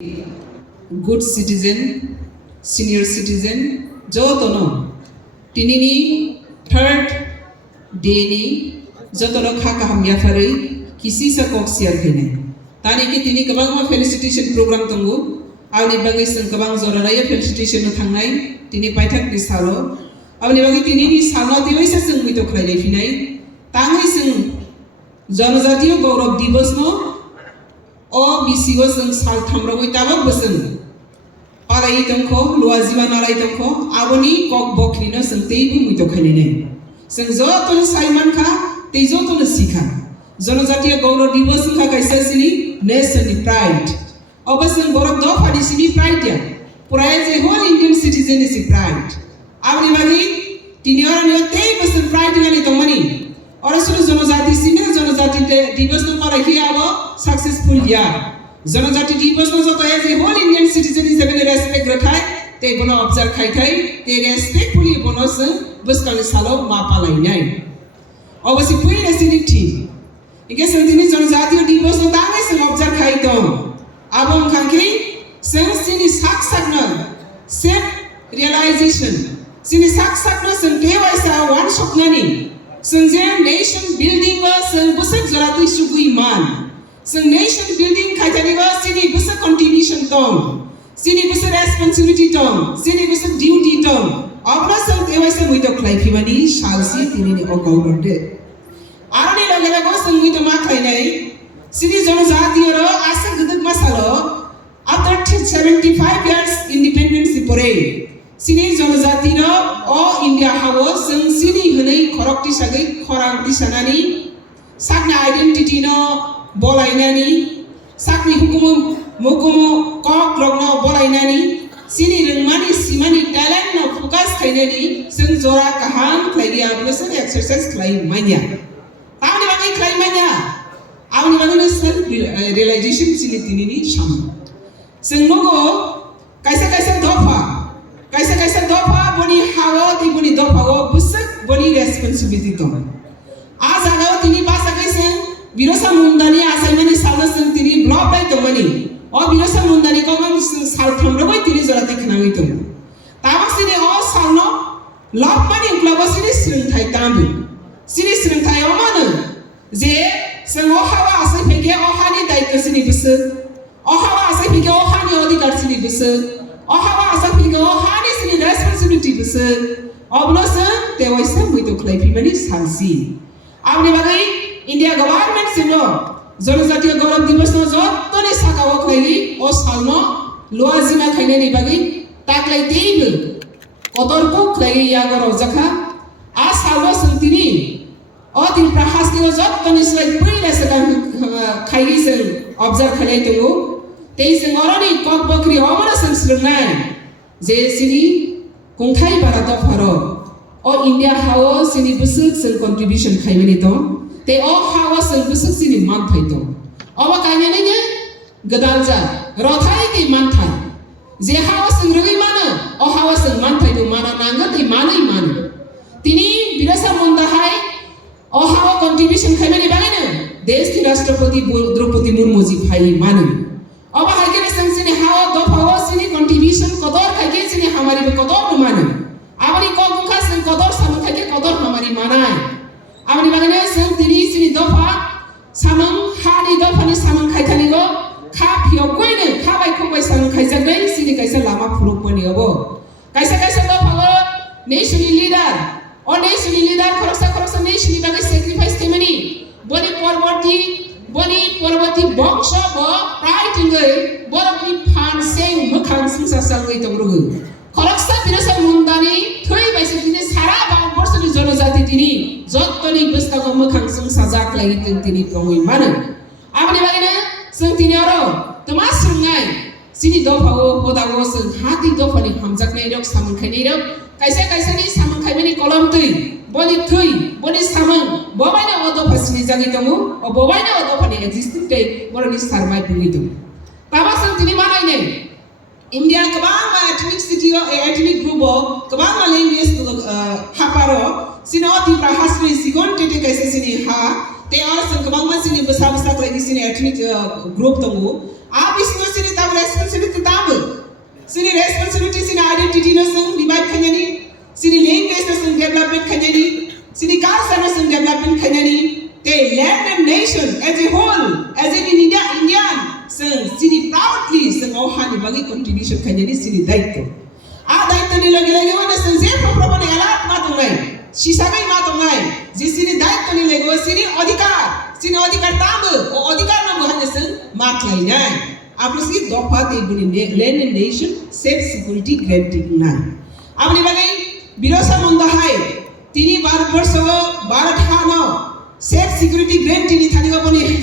good citizen, senior citizen, jotono tinini third day ni jotono kha kaham ya farai kisi sa kok share kene tani ki tini kabang ma felicitation program tongu awni bagai sing kabang zora raya felicitation no thangnai tini paithak ni salo awni bagai tini ni salo diwaisa sing mito khlaile finai tangai sing जनजातीय गौरव दिवस no OBC जों साल थामरगै ताबक boson पालाई तंखो लुआजिमा नालाय तंखो आबोनी कक बखलिनो जों तेबो मुइतो खाइने जों जतन साइमान खा तेजतन सिखा जनजातीय गौरव दिवस खा काइसासिनी नेशनल प्राइड अबसों गौरव द फादिसिनी प्राइड या पुराय जे whole Indian citizen is pride आबनि बागि तिनियारनियो तेबो प्राइड गानि तंमनि और सुनो जनजाति सिने जनजाति दिवस नो पर कि अब सक्सेसफुल या जनजाति दिवस नो जतो as a whole Indian citizen is एबे रेस्पेक्ट रखाय ते बनो ऑब्जर्व खाइथाय ते रेस्पेक्टफुली बनो जों बस्कानि सालो मा पालायनाय अबसि फुइने सिनि थि इके सन्तिनि जनजाति दिवस नो तांगै जों ऑब्जर्व खाइतो आबं खांखि जों सिनि साक साकनो सेल्फ रियलाइजेशन सिनि साक साकनो जों तेवाइसा वान सपनानि जोंजे नेशन बिल्डिंग जों बुसक जरातै सुगुइ मान जों नेशन बिल्डिंग खायथानिबो सिनि बुसक कन्ट्रिबिउशन दं सिनि बुसक रेसपन्सिबिलिटी दं सिनि बुसक डिउटी दं अब्ला जों तेवाइसा मुइतो ख्लाइफिमानि सालसि तिनिनि अगाउरदे आरनि लगे लगे जों मुइतो मा ख्लाइनाय सिनि जनजाति र आसा गदक मासालो आफ्टर 75 years independence परे सिनि जनजाति र अ इंडिया हावो जों सिनि हनै खरकति सागै खरांति सानानि साकना आइडेंटिटी न बलायनानि साकनि हुकुम मुकुम कक रगनो बलायनानि सिनि रोंमानि सिमानि टैलेंट न फोकस खायनानि जों जरा काहाम ख्लाइया बोसोर एक्सरसाइज ख्लाइ मानिया तानि बागै ख्लाइ मानिया आउनि बागै सेल्फ रियलाइजेशन सिनि तिनिनि साम जों नगो कायसा कायसा दफा बनि हावो ति बनि दफाओ बुसक बनि रेस्पॉन्सिबिलिटी दं आ जागाव तिनि बासा कैसे बिरसा मुंदानि आसाइमानि सालनो जों तिनि ब्लक बाय दंमानि अ बिरसा मुंदानि कगम साल थामरबाय तिनि जराते खनाङै दं ताबसिनि अ सालनो लक मानि उक्लाबसिनि सोलोंथाय तामबो सिनि सोलोंथायाव मानो जे जों अ हावा आसाइ फैके अ हानि दायित्वसिनि बुसो अ हावा आसाइ फैके अ हानि अधिकारसिनि बुसो अ हावा आसाइ फैके अ हानि सिनि रेस्पॉन्सिबिलिटी बुसो अब्लासो तेवाइसा मुइतो ख्लाइफिमानि सालसि आउनि बागै इंडिया गवर्नमेंट सिनो जनजातीय गौरव दिवस न जतने साकाव ख्लाइनि अ सालनो लुआजिमा खाइनानि बागै ताक्लाइ तेबो कदरको ख्लाइ या गरौ जखा आ सालनो संतिनि अ तिन प्रहासनि जतने स्लाइ पहिला सका खाइनि जों ऑब्जर्व खालाइ दङो ते जों अरनि कक बकरी अमरा जों सोलोंनाय जे सिनि खुंथाय बारा दफारो अ इंडिया हावो सिनि बुसुक जों कन्ट्रिबिउशन खाइमानि दं ते अ हावो जों बुसुक सिनि मानथाय दं अबा कायनानैनो गोदान जा रथाय के मानथाय जे हावो जों रगै मानो अ हावो जों मानथाय दं माना नांगा ते मानै मानो तिनि बिरसा मुंदाहाय अ हावो कन्ट्रिबिउशन खाइमानि बागैनो देश की राष्ट्रपति द्रौपदी मुर्मू जी भाई मानो अबा हायके जों सिनि हावो दफावो सिनि कन्ट्रिबिउशन कदर खायके सिनि हमारी कदर न मानो आबनि कगुखा जों कदर सामन खायके कदर हमारी मानाय आबनि बागैनो जों तिनि सिनि दफा सामन हानि दफानि सामन खायथानिगो खा फियगैनो खाबाय खबाय सामन खायजागै सिनि कायसा लामा फुरुकबनि अबो कायसा दफावो नेशनल लीडर अ नेशनल लीडर खरसा नेशनल बागै सैक्रिफाइस खायमानि बनि परवर्ती वंश ब प्राइटिंगै बरनि फानसें मोखां संसार सालगै दंरुगै खरकसा बिरसा मुंदानि थै बायसे तिनि सारा भारतवर्षनि जनजाति तिनि जतनि बस्ताको मोखां संसार जाख्लाइ तिनि प्रमै मानो आबनि बागैनो जों तिनि आरो तमा सोंनाय सिनि दफाओ होदागो जों हाति दफानि हामजाकनाय रक सामनखायनाय रक कायसानि सामनखायमानि कलम तै बनि थै बनि सामन बबायनो अ दफा सिनि जागै दङ अ बबायनो अ दफानि एक्जिस्टिंग तै बरनि सारमाय बुङै दं ताबा जों तिनि मानायनो इंडिया गोबां एथनिक सिटी एथनिक ग्रुप गोबां लैंग्वेज हापारो सिनो तिफ्रा हासनि सिगन टेटे कैसे सिनि हा ते और जों गोबां मानसिनि बसा क्लाइनि सिनि एथनिक ग्रुप दङ Abis no sini tahu responsibility tahu. Sini responsibility sini identity no seng divide kanyani. Sini language no seng development kanyani. Sini culture no seng development kanyani. The land and nation as a whole, as in Indian, seng sini proudly seng ohani bagi contribution kanyani sini daito. Daito ni lagi mana seng siapa propone alat matungai. Sisagai matungai. Di sini daito ni lego sini odikar tamu, odikar na bukan seng matlainya. Apa sih dopat ibu ni land and nation self security granting na. Apa ni bagai birosa mundahai. Tini barat bersawa barat hano self security granting ni thani apa ni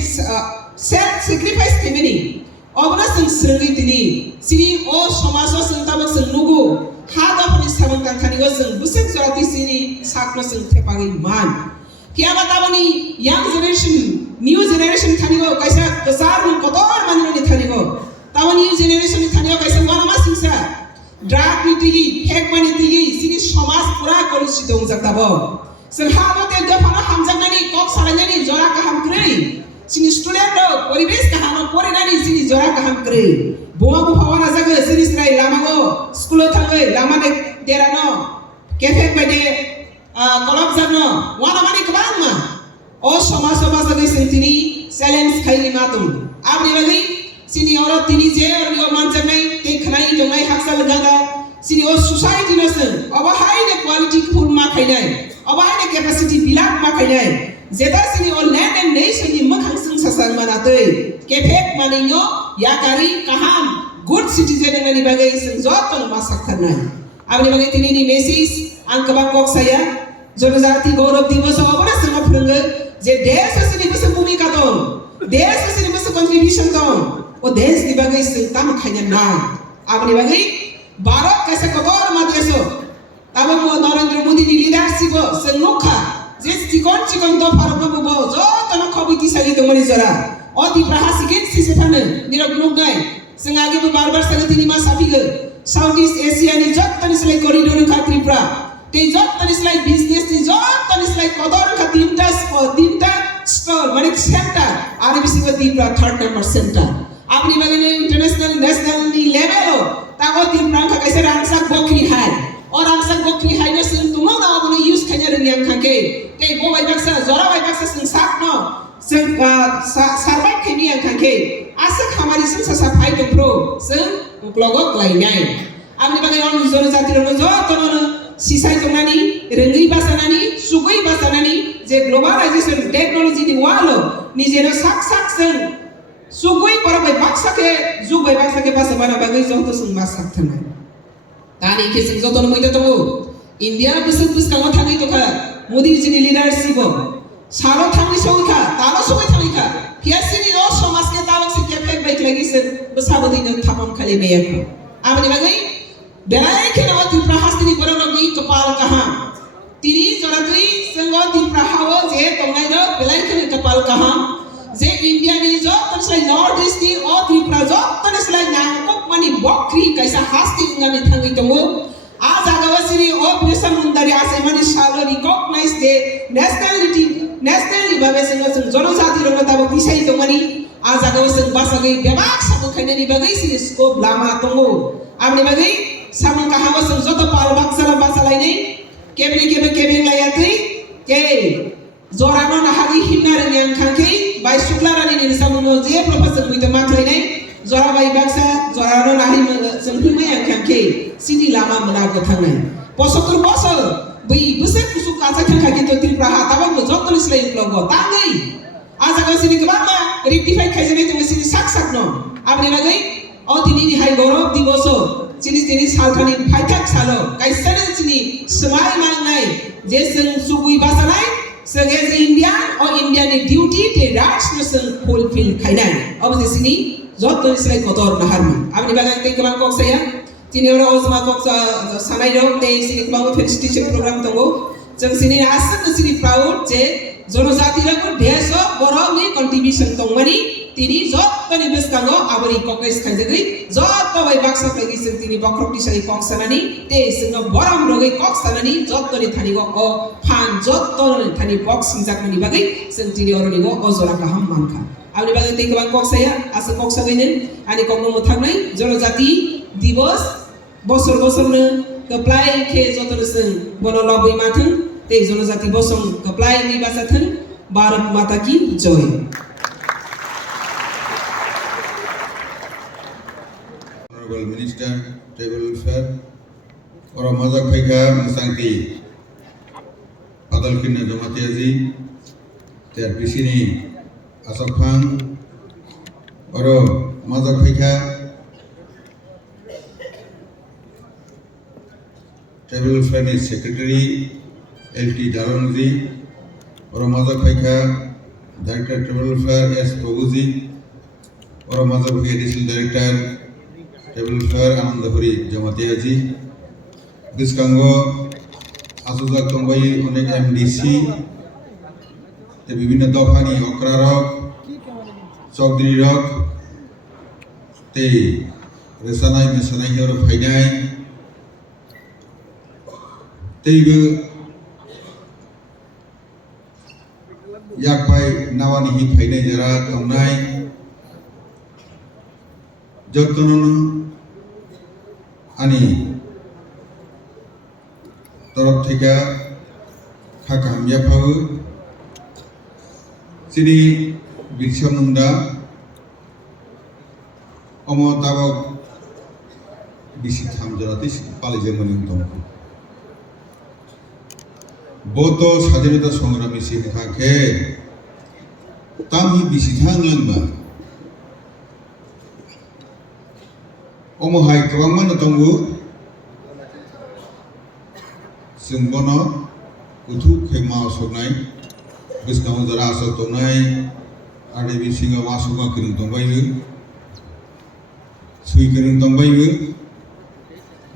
self sacrifice kemeni. Obna seng serengi tini sini somaso seng tabak seng nugu. Hada apa ni sabang thani seng buseng surati sini sakno seng tepagai man. Kiamat apa ni young generation, new generation thani kaisa besar mun kotor manilo ni thani tahu new generation ni thani kaisa wana masing sa drug ni tigi hack money tigi sini somas pura kolusi dong zakabo seng hado te gapana hamjak nani kok salanya ni jora kaham krei sini student lo poribes kaham pore nani sini jora kaham krei bunga bu hawana jaga sini strai lama go school thangai lama de derano cafe bade kolab jagno wana mani kabang ma somas jaga sentini silence khai matum abni bagi sini orang tini je orang yang macam ni teknai jongai haksal gada sini society nasi abahai de quality food makai nai abahai de capacity bilak makai nai zeta sini land and nation ni makhang sing sasang manate kefek maninyo yakari kaham good citizen ngani bagai sing joton masak kanai abni bagai tini ni message angkabang kok saya जनजाति गौरव दिवस अबना संग फुरंग जे देश सनी बस भूमिका तो देश सनी बस contribution तो ओ देश नि बागै संताम खायना ना आबनि बागै भारत कैसे कदर मादेसो तब मो नरेंद्र मोदी नि लीडरशिप संगखा जे चिकन तो भारत न बो जो तन खबिति साली तो मनि जरा अति प्रहासिकेन सिसेफाने निरग नुगै जों आगे बार-बार संग तिनि मा साफिगो साउथ ईस्ट एशिया नि जत तनि सलाई करिडोर खा त्रिपुरा ते जत तनि सलाई बिजनेस नि जत तनि सलाई कदर खा तीनटा स्टोर माने सेंटर आरो बिसिबो त्रिपुरा थर्ड नंबर सेंटर आपनि बागैनो इंटरनेशनल नेशनल नि लेवल तागो त्रिपुरा खा कैसे रांसाक बखरी हाय और रांसाक बखरी हाय न सं तुम न अबनो यूज खanya रोंयां खाके ते बोबाय बाक्सा जरा बाय बाक्सा सं साक न सं सारबाय खनि आं खाके आसे खामानि सं सासा फाइ दप्रो सं ब्लगक लायनाय आपनि बागै अन जनजाति रंग जतनो सिसाय जंनानि रोंगै बासानानि सुगै बासानानि जे ग्लोबलाइजेशन टेक्नोलॉजी नि वालो निजेनो साक सं सुगै परबाय बाक्साके जुगबाय बाक्साके बासा बाना बागै जंतो सं मासाक थानाय दानि के सं जतनो मैदा दङ इंडिया बिसक बिसकाङाव थाङै दखा मोदी जिनि लीडरशिप सारो थाङै सौखा तालो सबै थाङैखा फियासिनि ओ समाजके तावक से केफेक बाइक लागिसो बसाबो दैनो थापम खालि बेयाखो आबनि बागै बेलाय खेनाव त्रिपुरा हास्तिनि बरनगि कपाल कहा तिनि जरादै संग त्रिपुरा हावो जे तंनाय न बेलाय खेने कपाल कहा जे इंडिया नि जो तनसलाय नॉर्थ ईस्ट नि ओ त्रिपुरा जो तनसलाय नांगक मानि बक्री कैसा हास्ति ngani थाङै दङ आ जागावसिनि ओ बिरसा मुंडारि आसे मानि सालो रिकॉग्नाइज दे नेशनली बाबे जों जनजाति रंग ताबो दिसाय दङनि आ जागाव जों बासागै बेबाक साबो खायनानि बागै सिनि स्कोप लामा दङ आबनि बागै सामन काहाव जों जत पाल बाक्साला बासालायनै केबे लायातै के जरानो नाहागै हिमनारि नि आंखांखै बाय सुक्लारानि नि सामनो जे प्रफेसर मुइतो माथलायनै जरा बाय बाक्सा जरानो नाहि जों हिमै आंखांखै सिनि लामा मोनागो थांनाय 75 बছর बै बोसे कुसु काजा खाखा कितो त्रिपुरा हाताबो जतनि स्लाय प्लगो तांगै आजागा सिनि गोबां रेक्टिफाइ खायजनै दङ सिनि साक न आबनि बागै अ दिनि हाय गौरव दिवस सिनि सालथानि फाइथाक सालो काइसाने सिनि समाय मांनाय जे जों सुगुइ बासानाय जों एज इंडियान अ इंडियानि डिउटी ते राइट्स न जों फुलफिल खायनाय अबसे सिनि जतनि स्लाय कदर नाहारमि आबनि बागै ते गोबां कक्साया तिनि अर अजमा कक्सा सानाय दं ते सिनि गोबां फेसिलिटेसन प्रग्राम दङ जों सिनि आसक सिनि प्राउड जे जनजातिरको देश बरनि कन्ट्रिबिउसन दंमानि तिनि जतनि बेसकाङो आबरि कक्रेस खायजगै जत बाय बाक्सा फैगि जों तिनि बक्रक्ति साइ कक्सानानि ते जोंनो बरम रगै कक्सानानि जतनि थानिगो अ फान जतनि थानि बक्सिं जाकनि बागै जों तिनि अरनिगो अजरा गाहाम मानखा Abni bagai tei kebang kok saya asa kok sabainin ani kok mau thangnai Janajati Diwas bosor ne keplai ke jotono seng bono lobui mathang tei Janajati bosong keplai ni basathan Bharat Mata ki joy. Honorable Minister, Tribal Welfare, और मजाक फेंका मसांगती पातल किन्ने जमातिया जी तेर पिसिनी असफान और मजाक फेंका tribal welfare secretary L T Daron ji और मजाक फेंका director tribal welfare S Prabhu ji और मजाक फेंका additional director tribal welfare Anandpuri Jamatia ji Biskango asujak tongbai onek MDC te bibhinno dofani okra rok chokdri rok te resanai mesanai hor phainai teibo yakpai nawani hi phainai jara tongnai jottono ani तरफ थेका खाका हमया फावो सिनि बिक्सम नंदा अमो ताबक बिसि थाम जराति पाले जर्मनी दं बोतो स्वाधीनता संग्रामी सिखाखे तामहि बिसि थां लंबा अमो हाय गोबांमान दंगो जोंबनो उथु खेमा असनाय बिस्नाव जरा आसा तंनाय आदे बिसिङा वासुगा किरु दंबायबो सुइ किरु दंबायबो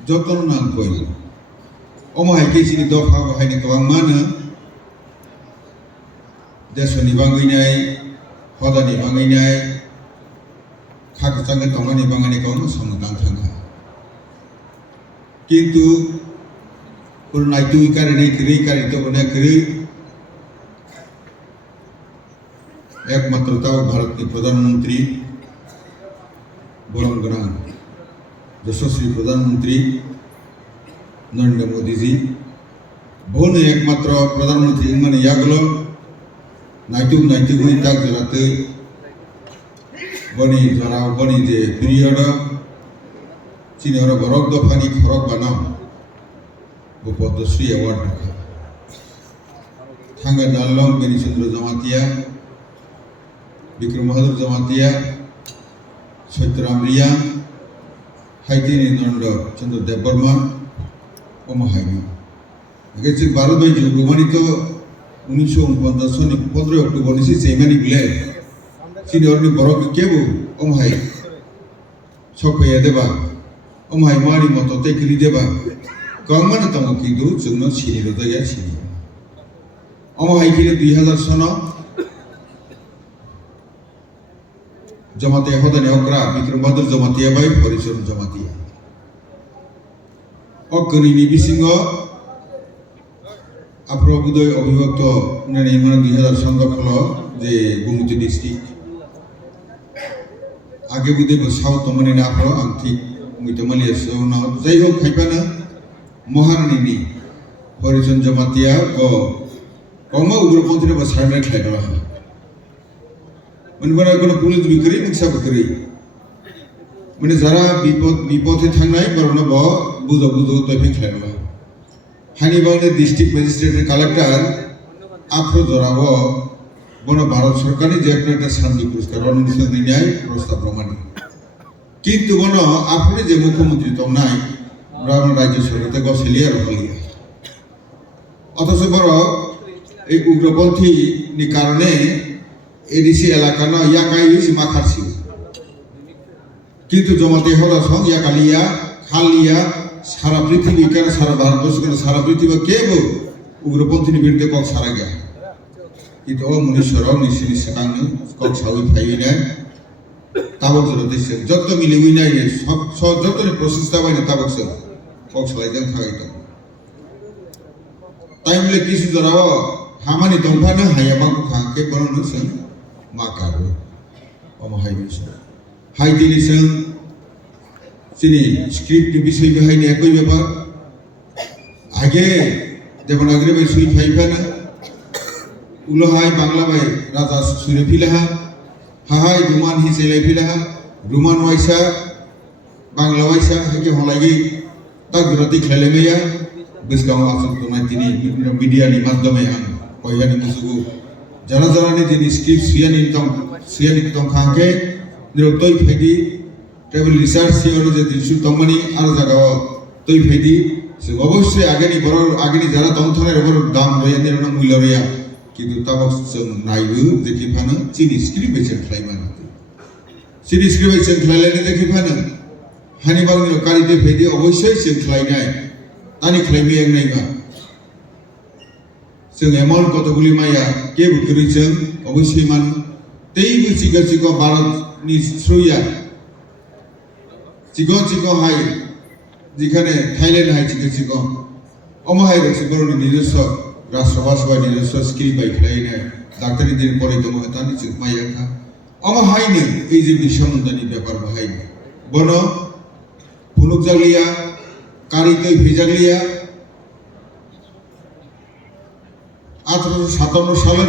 जतन नांगोय अमा हायके सिनि दफा बाहायनो गोबां मानो देशनि बाङैनाय हदानि बाङैनाय खाखिचांगो दंगानि बाङैनाय गावनो समदान थांगा किन्तु Purnai tu ikari ni kiri kari tu punya kiri. Ekmatra tahu Bharat ni Perdana Menteri Borong Gerang, Yashaswi Perdana Menteri Narendra Modi ji. Bon ekmatra Perdana Menteri ingman yaglo. Naitu ni tak jelate. Boni jarau boni je period. Cini orang borok do pani khorok banam. Bupodosri Award rakha. Thanga Dalong Beni Chandra Jamatia, Bikram Bahadur Jamatia, Saitram Riya, Haitini Narendra Chandra Dev Burma, Omahaima. Agacik Bharat Bhai Jugu Manito 1949 ni 15 Oktober ni si semani bile. Sini orni borok kebu Omahai. Sok paya deba. Omahai mari motote kiri deba. Kawan tamu kidu cuma sini roda ya sini. Ama hai kiri 2000 sono Jamatia hoda ne okra Bikram Bahadur Jamatia bai Horizon Jamatia. Okni ni bisingo apro budoy obhibhakto nani mana 2000 sono kholo je Gumuti district. Age budoy bo south tomani na apro angthik muitamali aso na jai hok khaipana Mohanini Horizon Jamatia ko koma ugrapantri ba sarna khaidala manbara kono pulis bikri muksa bikri mane jara bipothe thangnai barona ba bujo toife khaidala hani bangla district magistrate collector afro jorabo bono Bharat Sarkari je একটা শান্তি পুরস্কার অনুমোদন নিয়ে প্রস্তাব প্রমাণ কিন্তু bono afro je মুখ্যমন্ত্রী তো নাই Brahman Rajya Sarkar ko selia rohaliya. Atas sebab ek ugrapanthi ni karane edisi elaka na ya kai si makarsi. Kintu jomate hoda song ya kaliya khaliya sara prithibhi kana sara bharatbors kana sara prithibhi kebo ugrapanthi ni birde kok sara gaya. Kintu o munishwara ni sini sekang kok sawi phai na tabok jero dise jotto mile uina ye sob jotto ni process ta bai na tabok se kok salai jang thagai ta time le kisu jarawa hamani dongphana hayama ko khangke bono sen makaru Om Hai Misha. Hai Dinisang Sini script বিষয় behind একই ব্যাপার আগে যেমন আগে ভাই সুই ফাইফানা উলো high Bangla ভাই রাজা সুরে ফিলাহা হাহাই রুমান হিসেলাই ফিলাহা রুমান ওয়াইসা বাংলা ওয়াইসা হাইকে হলাগি তা গুরাতি খেলেমেয়া বিসগাও আসল তোমায় তিনি মিডিয়ানি মাধ্যমে আন কইহানি মুসুগু যারা যারা নি যিনি স্ক্রিপ্ট সিয়ানি তম খাকে নিরতই ফেদি ট্রাভেল রিসার্চ সিওনো যে দিলসু তমনি আর জায়গাও তৈ ফেদি সে অবশ্যই আগেনি বড় আগেনি যারা তমথনের বড় দাম রয়া নিরন মূল্য রয়া কিন্তু তাবক जों नायबो দেখি ফানো চিনি স্ক্রিপ্ট বেচে খাইমানো চিনি স্ক্রিপ্ট বেচে খাইলানি দেখি ফানো হানি বাংনি কারিতে ফেদি অবশ্যই जों খাইনাय তানি খাইমি এক নাইবা जों এমন কতগুলি মায়া কে বুকরি जों অবশ্যই মান তেইবো চিগা চিগা ভারতনি শ্রুয়া চিগো চিগো হাই যেখানে থাইল্যান্ড হাই চিগো চিগো অমহাই রয়েছে বড় নিজস্ব রাষ্ট্রসভা সভায় নিজস্ব স্কিল বাই খেলাইনায় ডাক্তারি দিন পরে তোমাকে তানি চিক মাইয়া খা অমহাইনে এই যে বিশ্বমন্দানি ব্যাপার বাহাইনে বন ফুনুক জাগলিয়া কারিতে ভেজাগলিয়া 1857 সালে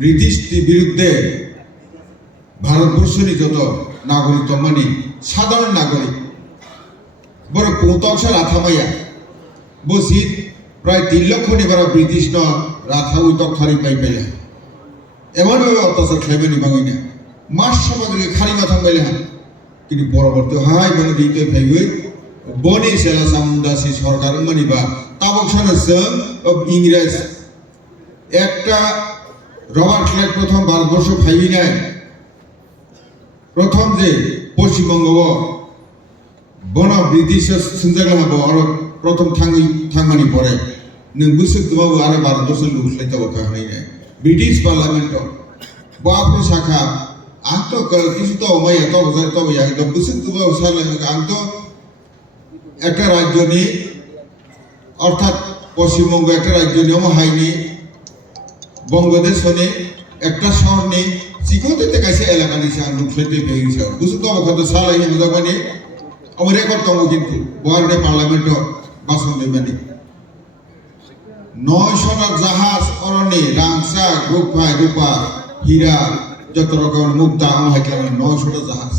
ব্রিটিশ বিরুদ্ধে ভারতবর্ষের যত নাগরিক তমানি সাধারণ নাগরিক বড় ৫০ সাল আথামাইয়া বসি প্রায় ৩ লক্ষ নিবার ব্রিটিশ ন রাথা উইতক খারি পাই পেলে এমনভাবে অত্যাচার খাইবেনি বাঙিনা মাস সমাজকে খারি মাথা পাইলে কিন্তু পরবর্তী হাই বনে দিতে ফাইবই বনি সেলা সামুন্দাসি সরকার মানিবা তাবক সানসং ইংরেজ একটা রবার্ট ক্লাইভ প্রথম ভারতবর্ষ ফাইবি নাই প্রথম যে পশ্চিমবঙ্গ বন ব্রিটিশ সিনজাগলা হবো আর প্রথম থাংমানি পরে নों বুসুকবাবু আর ভারতবর্ষ লুখলাইতে ওঠা হয় না ব্রিটিশ পার্লামেন্ট বাপু শাখা আন্ত কিছু তো মাই এত বজায় তো ইয়া তো বুসুকবাবু সালে আন্ত একটা রাজ্য নি অর্থাৎ পশ্চিমবঙ্গ একটা রাজ্য নিয়ম হাইনি বঙ্গদেশ হনে একটা শহর নেই চিকোতে কাছে এলাকা নিছে আর লুখলাইতে পেয়েছে বুসুকবাবু কত সালাই মজা মানে আমার রেকর্ড কম কিন্তু বহারে পার্লামেন্ট বাসন দেবানি ৯০০টা জাহাজ অরণ্যে রাংসা রূপা রূপা হীরা যত রকম মুক্তা হাইকার ৯০০টা জাহাজ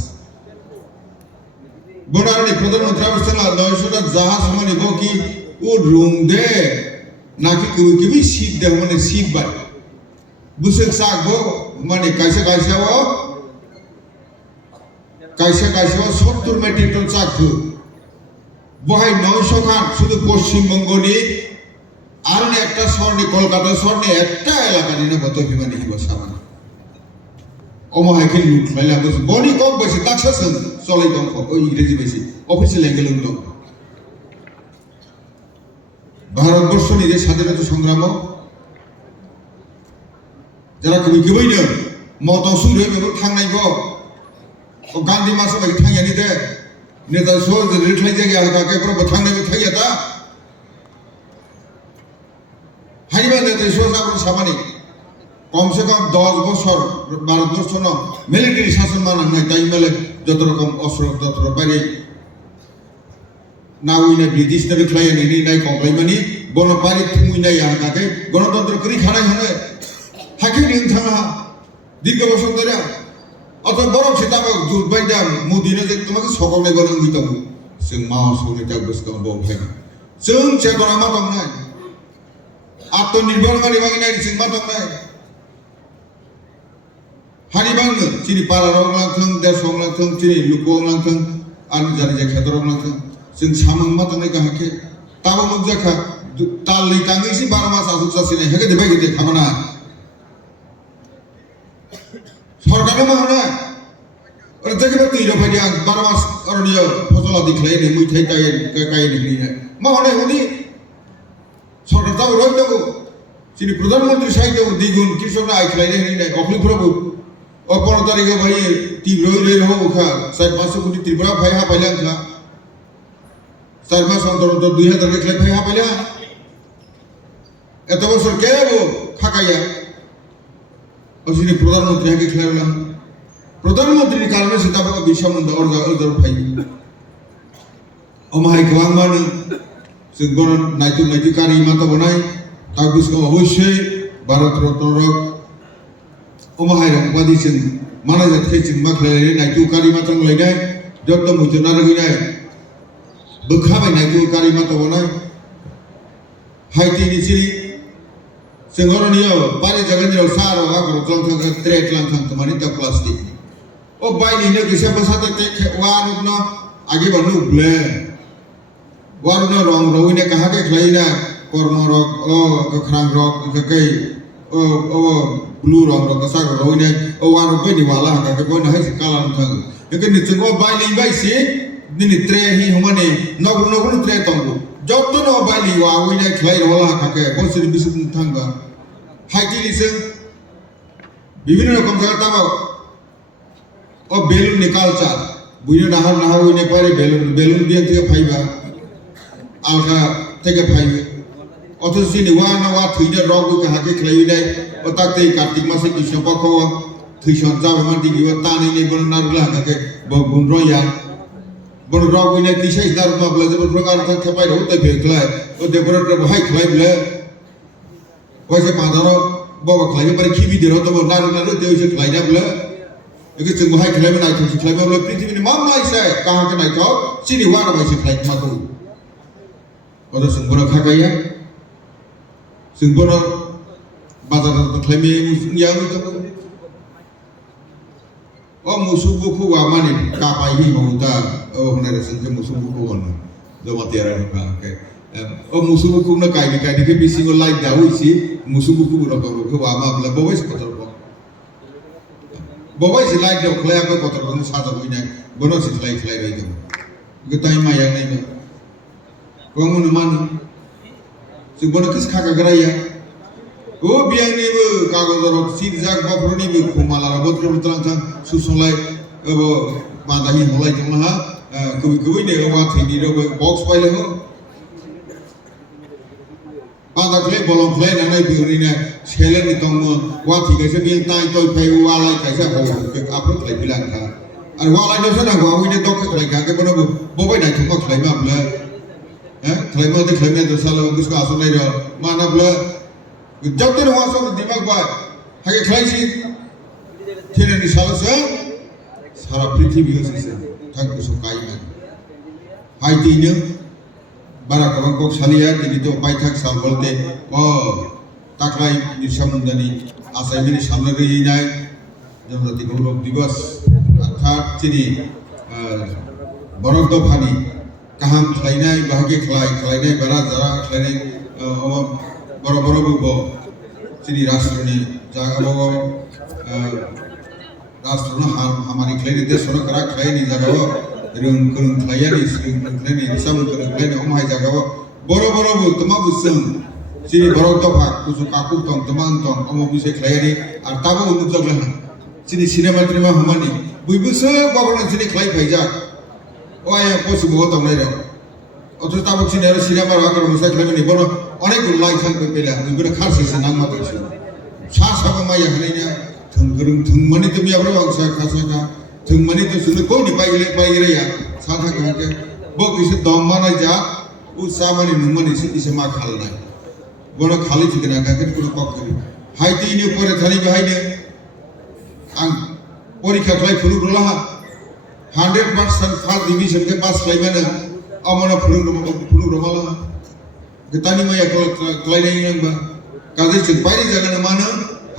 বনারণী প্রধানমন্ত্রী অবস্থান ৯০০টা জাহাজ মানে কি ও রুম দে নাকি কিবি শীত দে মানে শীত বাই বুসে সাগবো মানে কাইসা কাইসাও ৭০ মেট্রিক টন চাকু বহাই ৯০০ খান শুধু পশ্চিমবঙ্গনি আর একটা শহর কলকাতা শহর একটা এলাকা নিয়ে কত বিমানী হিব সামান অমহাইকে লুট লাইলা বসে বনি কম বেশি তাকসাসন চলাই দম ওই ইংরেজি বেশি অফিসে লেঙ্গেল দম ভারতবর্ষ নিজের স্বাধীনতা সংগ্রাম যারা কবি কেবই না মত সুর হয়ে থাংনাইব গান্ধী মাসে বাকি থাইয়ানি দে নেতা সো যে রেখলাই জায়গা কাকে পুরো থাংনাইব থাইয়া তা হাইবা নেতা সো সাবর সামানি কমসে কম 10 বছর ভারতবর্ষ ন মিলিটারি শাসন মানা নাই তাই মেলে যত রকম অস্ত্র তত্র বাইরে না উইনা ব্রিটিশ নে রেখলাই নি নাই কমলাই মানি বনপারি থুই নাই কাকে গণতন্ত্র করি খানাই হনে হাকি নিন থানা দীর্ঘ বছর ধরে অত বড় সেটা দুর্বাইটা মোদিনে যে তোমাকে সকলে গরম দিত जों मावसौनि दा बुस्थुआव बावहाय जों চেতনা मा दं নাই आत्मनिर्भर गारि बांनाय जों मा दं নাই हारि बांनो चिनि पाराराव लांथों देशआव लांथों चिनि लुकआव लांथों आन जानि जे खेतराव लांथों जों सामों मा दं गाहाके ताबो मुग जाखा ताललै तांगैसि 12 मास आसुक जासिनाय हेगे देबाय गेदे खामाना सरकारा मा होनो और जगह पर तीर भाई आं 12 मास अरनिया फसला दिखलाय ने मुइथाय काय ने मा होनो हुनी सरकार ता रय दगो चिनि प्रधानमंत्री साहित्य दिगुन कृषक आइखलाय ने अखलिफोराबो 15 तारिखे भाई तीव्र रे रहो खा 4-500 कोटी त्रिपुरा भाई हा पाइला खा 4 मास अंतर 2000 लेखलाय भाई हा पाइला এত বছর কে গো খাকাইয়া অসিনি প্রধানমন্ত্রী আগে খেলালাম Perdana karena kita bisa mendorong pay. Omahai kawang mana segono naitu kari mata bonai tagus ko hoshe barat rotorok omahai ram padi sen mana jat kecing maklai naitu kari mata ngelai jot to mujuna raginai bekhabai naitu kari mata bonai hai tini sini segono niyo pare jagan jero saro agro tlang tlang tre tlang tlang temani ta plastik o bai ni ne kisa pasate ke wanuk no age banu ble warna rong rong ini kahake kelaina kormo rok kekrang rok kekai blue rong rok kesak rong ini warna kau ni wala kakek kau nahai sekalan thang lekin ni cengko bayi bayi si ni tre hi humane nogu tre tonggu joto no bayi wa ini kelai wala kakek kau sini bisa thangga hai kiri seng bibina kom jaga tahu belum ni culture buina nahar ini pare belum dia tiga faiba alka tega phayu othos sini wana wa thuida rog ka hake khlai dai otak te kartik mase kisho pako thuison jabe man di wa tani ne bon nar la ka ke bo gun ro ya bon rog ne tisai dar ma bla jabor progar thak khapai ro te bekla o de bor ro hai khlai bla oise padaro bo ba khlai par khibi de ro to nar te oise khlai na bla eke chung hai khlai ma nai thu khlai ma bla prithvi ni mam lai sai ka ka nai to sini wa ba se khlai ma tu Odo sungbono kakaya, sungbono bazar klemi yang itu, musuh buku wamani kapai hi mauta, mana sengke musuh buku ono, do matiara nuka, musuh buku na kai ke bisi ngo like dawu isi, musuh buku buku wama bela bawai sekotor ko, bawai si like dawu klay apa kotor ko saja ko ini, bono si klay itu, kita ima yang ini. Bangun mana? Sebenarnya kis kakak geraya. Oh biang ni bu kagak dorong sirzak bapro ni bu kumalara botol betul betul susulai madahi mulai cuma kubi ni awat ini do box pile ho. Pada kle bolong kle nanai biuri ni selen ni tong wat tiga sebiang tai toi pay walai kaisa ho ke apa kle bilang ka. Ar walai ni sana gua ini dok kle kagak bono bobai nak cuma kle ma bela. Kelima tu salah bagus kau asal ni mana pula jauh tu orang asal dimak buat hanya kelai si tiada di salah sarap prithvi sih tak kusukai man hai tinya barak orang kau salia jadi tu pai tak sambal te tak lai di samudani asal ini salah lagi nai jam tadi guru diwas tak sini borong tu pani kaham kelainai bahagia kelainai barat jara kelainai boro bubo sini rastroni jaga bawa rastrona hamari kelainai des orang kerak kelainai jaga bawa rung kelainai sam kelainai omai jaga bawa boro bu tema buseng sini boro topak kusuk aku tong teman tong omo bisa kelainai artaba untuk jaga sini sinema terima hamani bui buseng bawa sini kelai pajak Wah, pos buat orang lain. Atau tabuk sini ada siapa orang kalau misalnya kalian ini bono, orang itu lain kan berbeda. Ibu nak khas senang mata itu. Sah maya kalinya, mani tu biar berapa saya kasihkan, mani tu sudah kau ni pagi ya, sah kan ke. Bok isi dom mana jah, usah mani numani isi makal na. Bono khali juga nak kan kudu kok kiri. Hai tu ini pore thari bahai ni, ang pori khatlai fulu belah. 100% first division के पास कहीं में अमना फुलू रोमाला कितानी में या कलाई नहीं है बा काजे चुपाई जगह न माना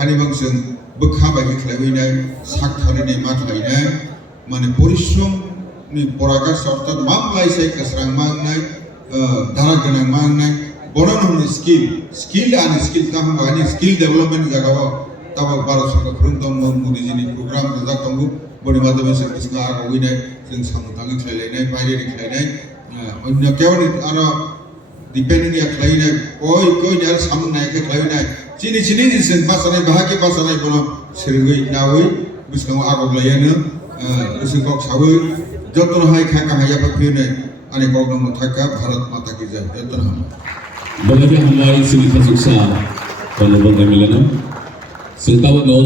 हनी बंगसन बखा बागी कलाई नहीं साक थाने नहीं मात लाई नहीं माने परिश्रम नि परागा सर्ता माम लाई से कसरंग मांग नहीं धारा गनंग मांग नहीं बोलन हम स्किल आने स्किल का हम आने स्किल डेवलपमेंट जगह वो तब बारह सौ का फ्रंटम मोदी जी ने प्रोग्राम जगह तंगु बड़ी मात्रा में से किसका आगे हुई नहीं जों सामुदांग खिलाई नहीं पायरी खिलाई नहीं अन्य केवल आरो डिपेंडिंग या खिलाई नहीं कोई यार सामु नहीं के खिलाई नहीं चीनी जिसे पासनाई बाहाके पासनाई बोलो सिरगुई नावुई बिस्कांग आगे खिलाई ना उसे कौक सावुई जतन हाई खाका हाया पक्की नहीं अनेक कौक नमो थका भारत माता की जय जतन हम Bagaimana hamba ini sini kasuksa kalau bagaimana? Sentawa nol